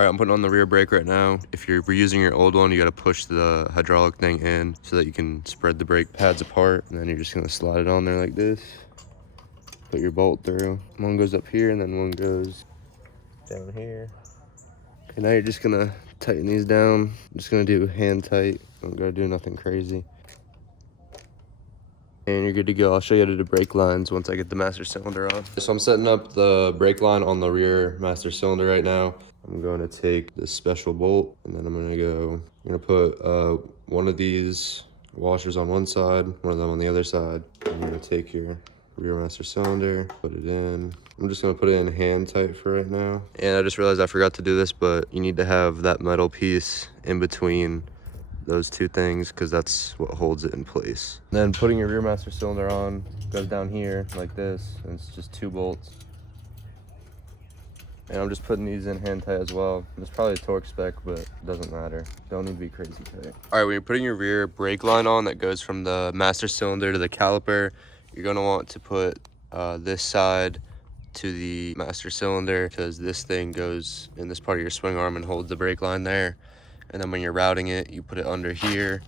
All right, I'm putting on the rear brake right now. If you're reusing your old one, you gotta push the hydraulic thing in so that you can spread the brake pads apart. And then you're just gonna slide it on there like this. Put your bolt through. One goes up here and then one goes down here. Okay, now you're just gonna tighten these down. I'm just gonna do hand tight. Don't gotta do nothing crazy. And you're good to go. I'll show you how to do brake lines once I get the master cylinder on. So I'm setting up the brake line on the rear master cylinder right now. I'm going to take this special bolt and then I'm gonna put one of these washers on one side, one of them on the other side. I'm gonna take your rear master cylinder, put it in. I'm just gonna put it in hand tight for right now. And I just realized I forgot to do this, but you need to have that metal piece in between those two things because that's what holds it in place. Then putting your rear master cylinder on goes down here like this, and it's just 2 bolts. And I'm just putting these in hand tight as well. It's probably a torque spec, but it doesn't matter. Don't need to be crazy tight. All right, when you're putting your rear brake line on that goes from the master cylinder to the caliper, you're gonna want to put this side to the master cylinder because this thing goes in this part of your swing arm and holds the brake line there. And then when you're routing it, you put it under here,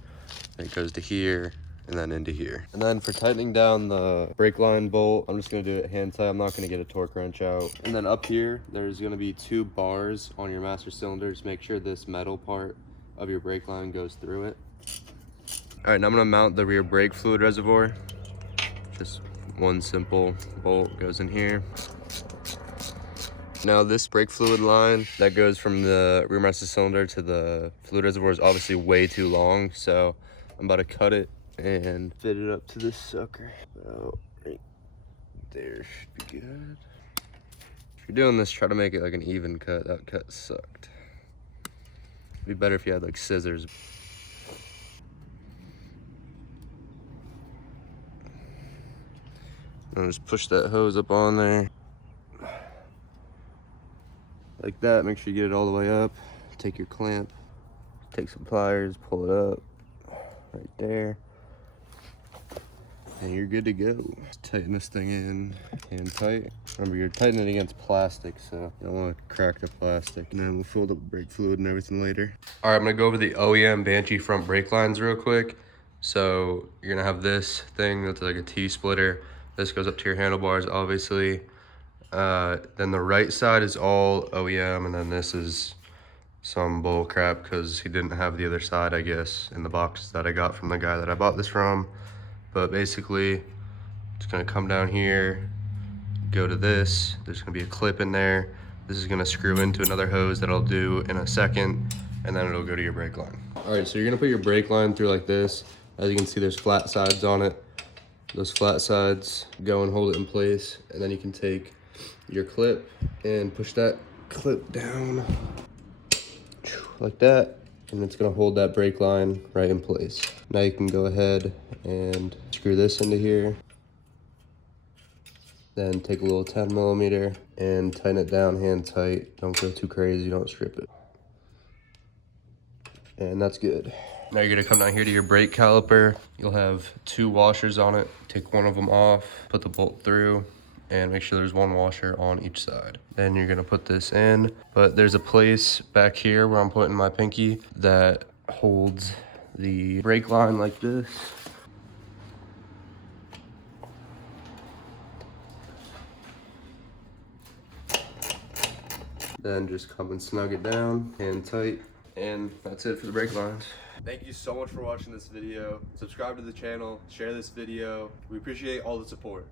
and it goes to here, and then into here. And then for tightening down the brake line bolt, I'm just gonna do it hand tight. I'm not gonna get a torque wrench out. And then up here, there's gonna be 2 bars on your master cylinder. Just make sure this metal part of your brake line goes through it. All right, now I'm gonna mount the rear brake fluid reservoir. Just one simple bolt goes in here. Now this brake fluid line that goes from the rear master cylinder to the fluid reservoir is obviously way too long, so I'm about to cut it and fit it up to this sucker. About right there should be good. If you're doing this, try to make it like an even cut. That cut sucked. It'd be better if you had like scissors. And just push that hose up on there. Like that, make sure you get it all the way up. Take your clamp, take some pliers, pull it up, right there. And you're good to go. Just tighten this thing in, hand tight. Remember, you're tightening it against plastic, so you don't want to crack the plastic. And then we'll fill the brake fluid and everything later. All right, I'm gonna go over the OEM Banshee front brake lines real quick. So you're gonna have this thing that's like a T-splitter. This goes up to your handlebars, obviously. Then the right side is all OEM, and then this is some bull crap because he didn't have the other side, I guess, in the box that I got from the guy that I bought this from. But basically, it's gonna come down here, go to this. There's gonna be a clip in there. This is gonna screw into another hose that I'll do in a second, and then it'll go to your brake line. All right, so you're gonna put your brake line through like this. As you can see, there's flat sides on it. Those flat sides go and hold it in place, and then you can take your clip and push that clip down like that, and it's gonna hold that brake line right in place. Now you can go ahead and screw this into here, then take a little 10mm and tighten it down hand tight. Don't go too crazy, don't strip it. And that's good. Now you're gonna come down here to your brake caliper. You'll have 2 washers on it. Take one of them off, put the bolt through, and make sure there's 1 washer on each side. Then you're gonna put this in, but there's a place back here where I'm putting my pinky that holds the brake line like this. Then just come and snug it down, hand tight, and that's it for the brake lines. Thank you so much for watching this video. Subscribe to the channel, share this video. We appreciate all the support.